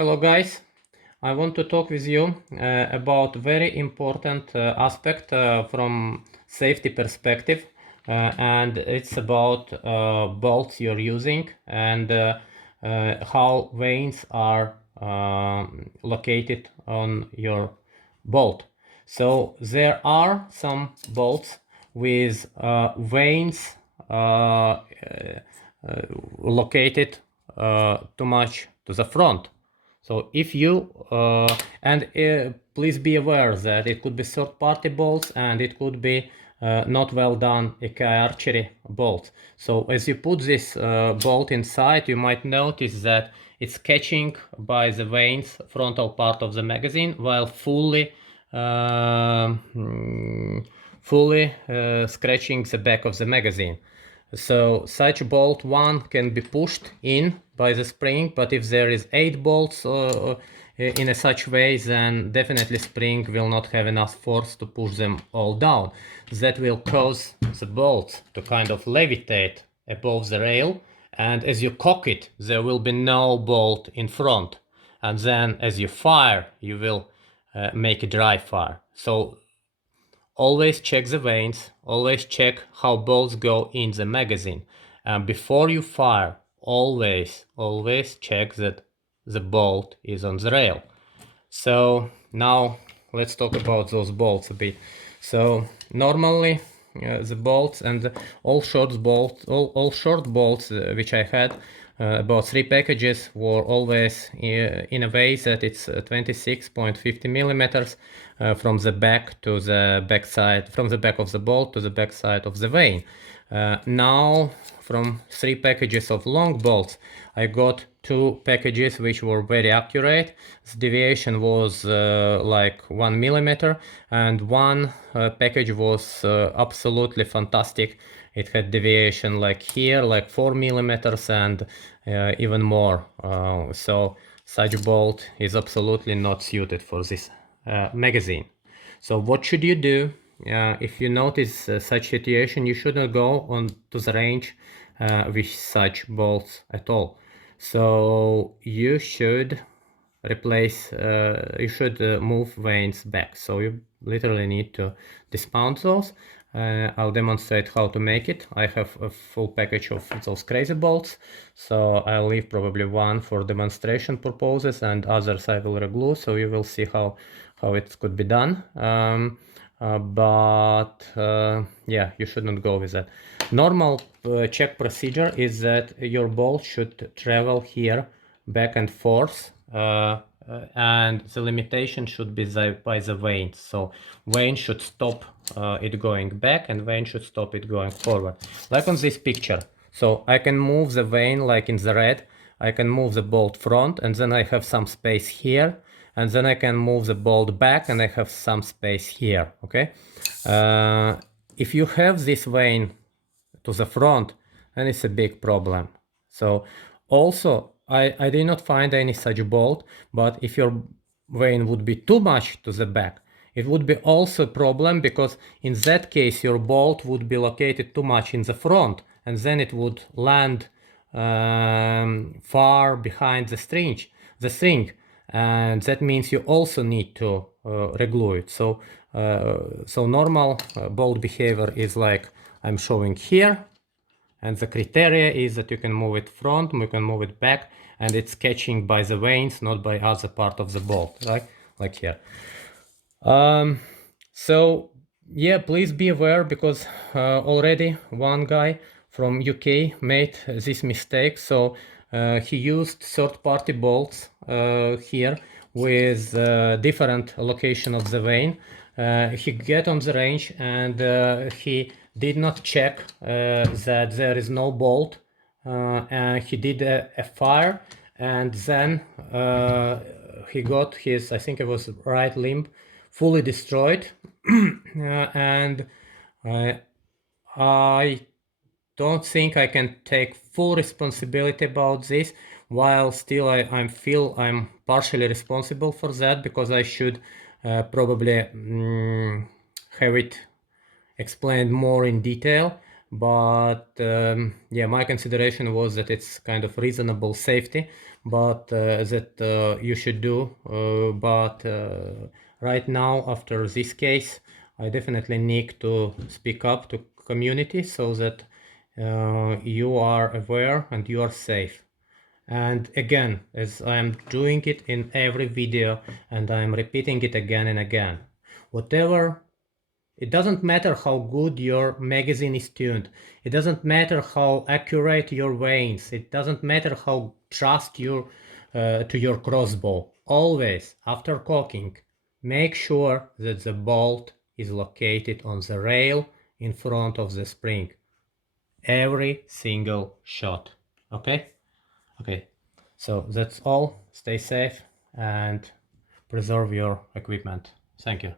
Hello guys, I want to talk with you about very important aspect from safety perspective, and it's about bolts you're using and how vanes are located on your bolt. So there are some bolts with vanes located too much to the front. So if you please be aware that it could be third-party bolts and it could be not well done AK archery bolts. So as you put this bolt inside, you might notice that it's catching by the vanes frontal part of the magazine while fully scratching the back of the magazine. So such bolt one can be pushed in by the spring, but if there is 8 bolts in a such way, then definitely spring will not have enough force to push them all down. That will cause the bolts to kind of levitate above the rail, and as you cock it, there will be no bolt in front. And then as you fire, you will make a dry fire. So always check the vanes, always check how bolts go in the magazine. And before you fire, always check that the bolt is on the rail. So now let's talk about those bolts a bit. So normally the bolts and all short bolts which I had, about 3 packages, were always in a way that it's 26.50 millimeters from the back to the back side, from the back of the bolt to the back side of the vane. Now from 3 packages of long bolts, I got 2 packages which were very accurate. The deviation was like 1 millimeter, and one package was absolutely fantastic. It had deviation like here, like 4 millimeters and even more. So such bolt is absolutely not suited for this magazine. So what should you do? If you notice such situation, you should not go on to the range with such bolts at all. So you should replace, move vanes back. So you literally need to dismount those. I'll demonstrate how to make it. I have a full package of those crazy bolts, so I'll leave probably one for demonstration purposes and others I will reglue, so you will see how it could be done. Yeah, you shouldn't go with that. Normal check procedure is that your bolt should travel here back and forth, and the limitation should be by the vane. So vane should stop it going back, and vane should stop it going forward, like on this picture. So I can move the vane like in the red. I can move the bolt front, and then I have some space here, and then I can move the bolt back and I have some space here. Okay, if you have this vane to the front, then it's a big problem. So also I did not find any such bolt, but if your vane would be too much to the back, it would be also a problem, because in that case your bolt would be located too much in the front, and then it would land far behind the string, and that means you also need to reglue it. So normal bolt behavior is like I'm showing here, and the criteria is that you can move it front, you can move it back, and it's catching by the vanes, not by other part of the bolt, right? Like here. So yeah, please be aware, because already one guy from UK made this mistake. So he used third-party bolts here with different location of the vane. He get on the range and he did not check that there is no bolt, and he did a fire, and then he got his, I think it was right limb, fully destroyed. And I don't think I can take full responsibility about this, while still I feel I'm partially responsible for that, because I should probably have it explained more in detail. But yeah, my consideration was that it's kind of reasonable safety, but that you should do. But right now, after this case, I definitely need to speak up to community so that you are aware and you are safe. And again, as I am doing it in every video, and I am repeating it again and again, whatever, it doesn't matter how good your magazine is tuned, it doesn't matter how accurate your vanes, it doesn't matter how trust you to your crossbow. Always, after cocking, make sure that the bolt is located on the rail in front of the spring. Every single shot. Okay? Okay, so that's all. Stay safe and preserve your equipment. Thank you.